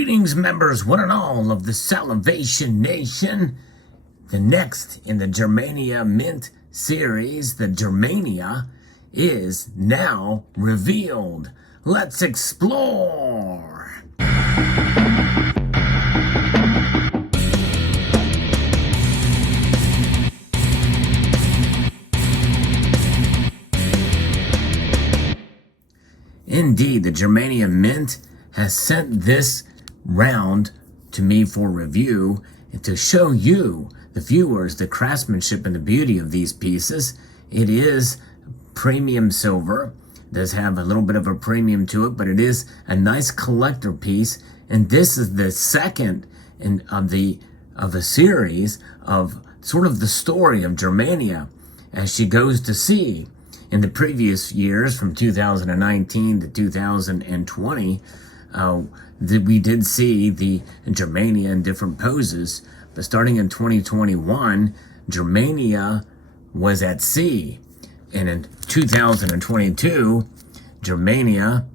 Greetings, members, one and all of the Salivation Nation. The next in the Germania Mint series, the Germania, is now revealed. Let's explore. Indeed, the Germania Mint has sent this round to me for review and to show you, the viewers, the craftsmanship and the beauty of these pieces. It is premium silver. It does have a little bit of a premium to it, but it is a nice collector piece. And this is the second of the series of sort of the story of Germania as she goes to sea. In the previous years, from 2019 to 2020, we did see the Germania in different poses. But starting in 2021, Germania was at sea. And in 2022, Germania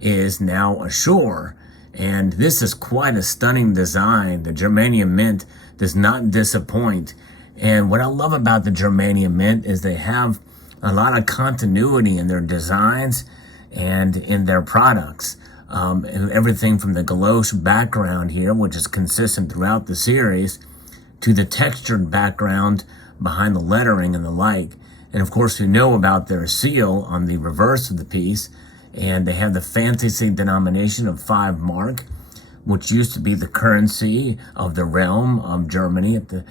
is now ashore. And this is quite a stunning design. The Germania Mint does not disappoint. And what I love about the Germania Mint is they have a lot of continuity in their designs and in their products. Everything from the galoche background here, which is consistent throughout the series, to the textured background behind the lettering and the like. And of course, we know about their seal on the reverse of the piece, and they have the fantasy denomination of 5 mark, which used to be the currency of the realm of Germany at the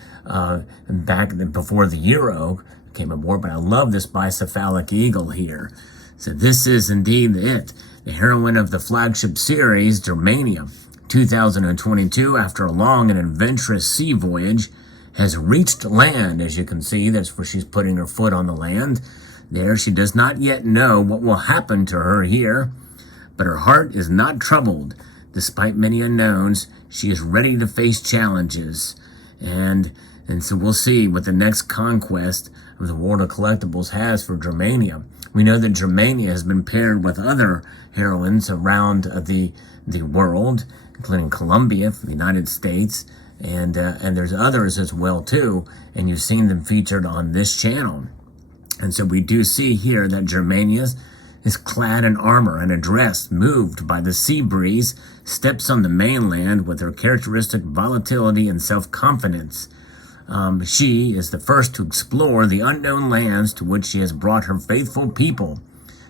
back before the euro came aboard. But I love this bicephalic eagle here. So this is indeed it. The heroine of the flagship series, Germania, 2022, after a long and adventurous sea voyage, has reached land. As you can see, that's where she's putting her foot on the land. There, she does not yet know what will happen to her here, but her heart is not troubled. Despite many unknowns, she is ready to face challenges. And so we'll see what the next conquest of the world of collectibles has for Germania. We know that Germania has been paired with other heroines around the world, including Colombia for the United States, and there's others as well too, and you've seen them featured on this channel. And so we do see here that Germania is clad in armor and a dress, moved by the sea breeze, steps on the mainland with her characteristic volatility and self-confidence. She is the first to explore the unknown lands to which she has brought her faithful people.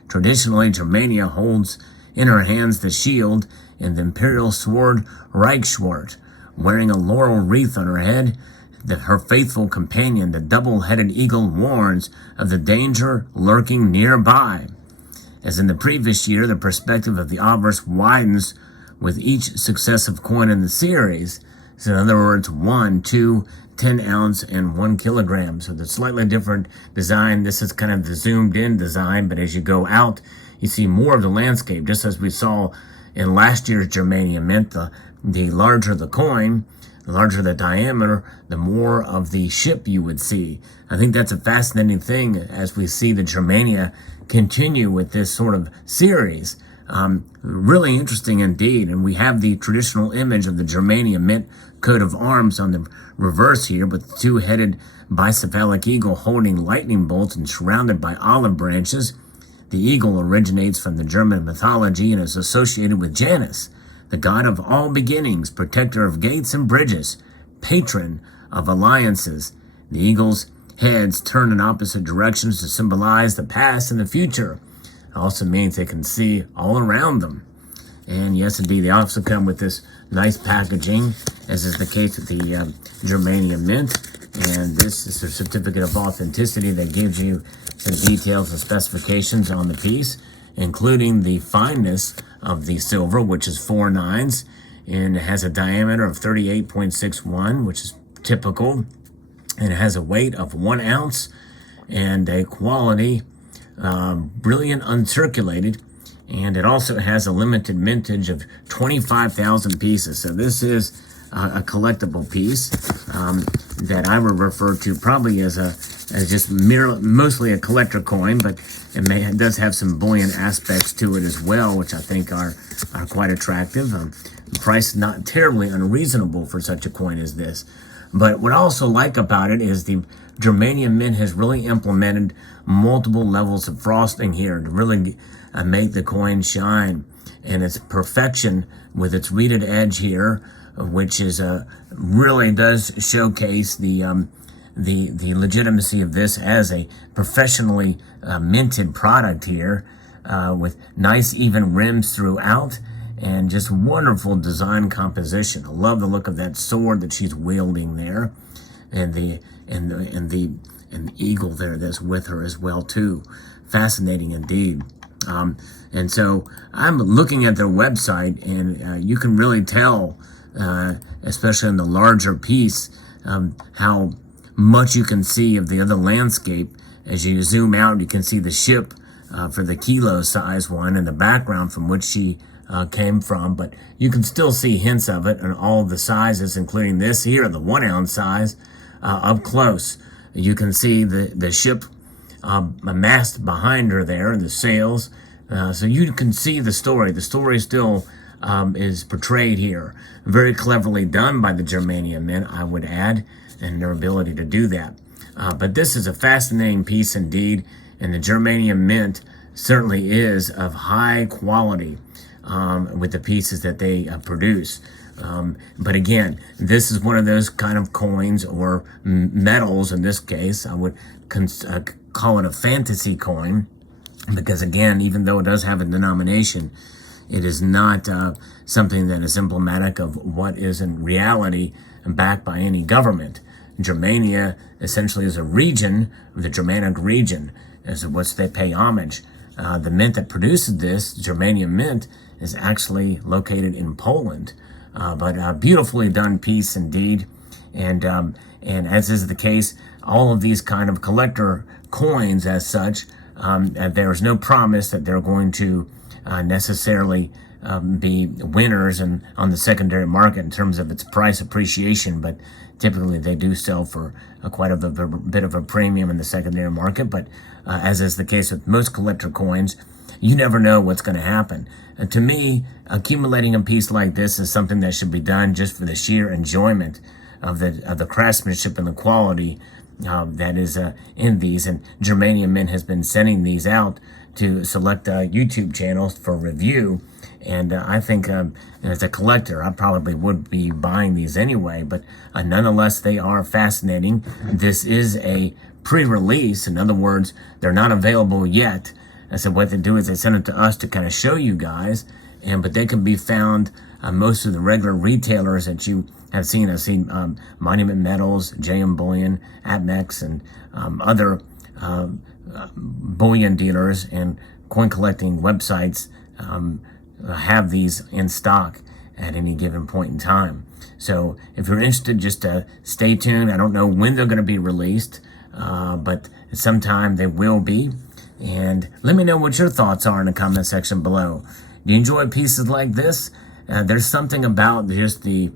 Traditionally, Germania holds in her hands the shield and the imperial sword Reichsschwert. Wearing a laurel wreath on her head, her faithful companion, the double-headed eagle, warns of the danger lurking nearby. As in the previous year, the perspective of the obverse widens with each successive coin in the series. So in other words, 1, 2, 10 ounce, and 1 kilogram. So the slightly different design. This is kind of the zoomed in design, but as you go out, you see more of the landscape, just as we saw in last year's Germania Mint. The larger the coin, the larger the diameter, the more of the ship you would see. I think that's a fascinating thing as we see the Germania continue with this sort of series. Really interesting indeed. And we have the traditional image of the Germania Mint coat of arms on the reverse here, with the 2-headed bicephalic eagle holding lightning bolts and surrounded by olive branches. The eagle originates from the German mythology and is associated with Janus, the god of all beginnings, protector of gates and bridges, patron of alliances. The eagle's heads turn in opposite directions to symbolize the past and the future. It also means they can see all around them. And yes, indeed, they also come with this nice packaging, as is the case with the Germania Mint. And this is a certificate of authenticity that gives you some details and specifications on the piece, including the fineness of the silver, which is 4 nines, and it has a diameter of 38.61, which is typical. And it has a weight of 1 ounce and a quality brilliant uncirculated. And it also has a limited mintage of 25,000 pieces. So this is a collectible piece. that I would refer to probably as just mostly a collector coin, but it does have some bullion aspects to it as well, which I think are quite attractive. The price is not terribly unreasonable for such a coin as this. But what I also like about it is the Germania Mint has really implemented multiple levels of frosting here to really make the coin shine. And its perfection with its reeded edge here, which is really does showcase the legitimacy of this as a professionally minted product here, with nice even rims throughout and just wonderful design composition. I love the look of that sword that she's wielding there, and the eagle there that's with her as well too. Fascinating indeed. And so I'm looking at their website, and you can really tell, especially in the larger piece, how much you can see of the other landscape. As you zoom out, you can see the ship for the kilo size one in the background from which she came from, but you can still see hints of it in all of the sizes, including this here, the 1 ounce size, up close. You can see the ship mast behind her there and the sails. So you can see the story. The story still is portrayed here. Very cleverly done by the Germania Mint, I would add, and their ability to do that. But this is a fascinating piece indeed, and the Germania Mint certainly is of high quality with the pieces that they produce. But again, this is one of those kind of coins or metals. In this case, I would call it a fantasy coin, because again, even though it does have a denomination, it is not something that is emblematic of what is in reality backed by any government. Germania essentially is a region, the Germanic region, is what they pay homage. The mint that produces this, Germania Mint, is actually located in Poland. But a beautifully done piece indeed. And as is the case, all of these kind of collector coins as such, there is no promise that they're going to necessarily be winners on the secondary market in terms of its price appreciation, but typically they do sell for quite a bit of a premium in the secondary market. But as is the case with most collector coins, you never know what's going to happen. To me, accumulating a piece like this is something that should be done just for the sheer enjoyment of the craftsmanship and the quality that is in these. And Germania Mint has been sending these out to select YouTube channels for review. And I think as a collector, I probably would be buying these anyway. But nonetheless, they are fascinating. This is a pre-release. In other words, they're not available yet. And so what they do is they send it to us to kind of show you guys. But they can be found most of the regular retailers that you have seen. I've seen Monument Metals, JM Bullion, Atmex, and other bullion dealers and coin collecting websites have these in stock at any given point in time. So if you're interested, just stay tuned. I don't know when they're going to be released, but sometime they will be. And let me know what your thoughts are in the comment section below. Do you enjoy pieces like this? There's something about just the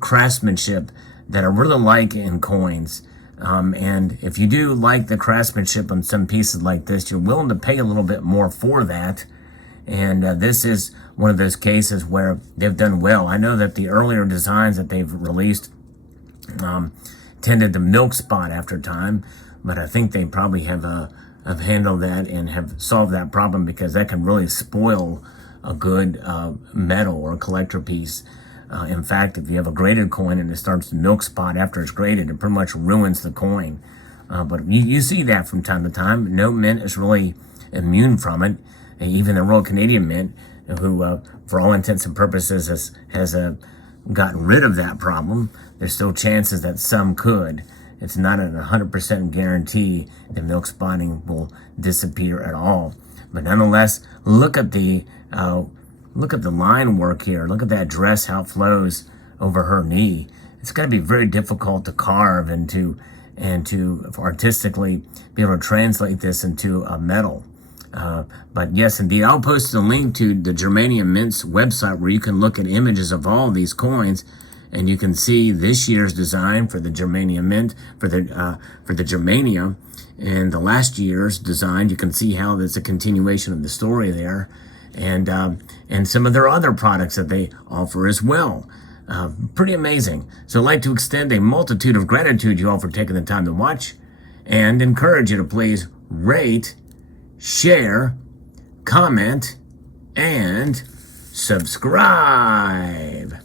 craftsmanship that I really like in coins. And if you do like the craftsmanship on some pieces like this, you're willing to pay a little bit more for that. And this is one of those cases where they've done well. I know that the earlier designs that they've released tended to milk spot after time, but I think they probably have handled that and have solved that problem, because that can really spoil a good metal or collector piece. In fact, if you have a graded coin and it starts to milk spot after it's graded, it pretty much ruins the coin. But you see that from time to time. No mint is really immune from it. Even the Royal Canadian Mint, who for all intents and purposes has gotten rid of that problem, there's still chances that some could. It's not a 100% guarantee that milk spotting will disappear at all. But nonetheless, look at the line work here. Look at that dress, how it flows over her knee. It's going to be very difficult to carve and to artistically be able to translate this into a metal. But yes, indeed, I'll post a link to the Germania Mint's website where you can look at images of all of these coins and you can see this year's design for the Germania Mint, for the Germania, and the last year's design. You can see how there's a continuation of the story there, and some of their other products that they offer as well. Pretty amazing. So I'd like to extend a multitude of gratitude to you all for taking the time to watch, and encourage you to please rate, share, comment, and subscribe.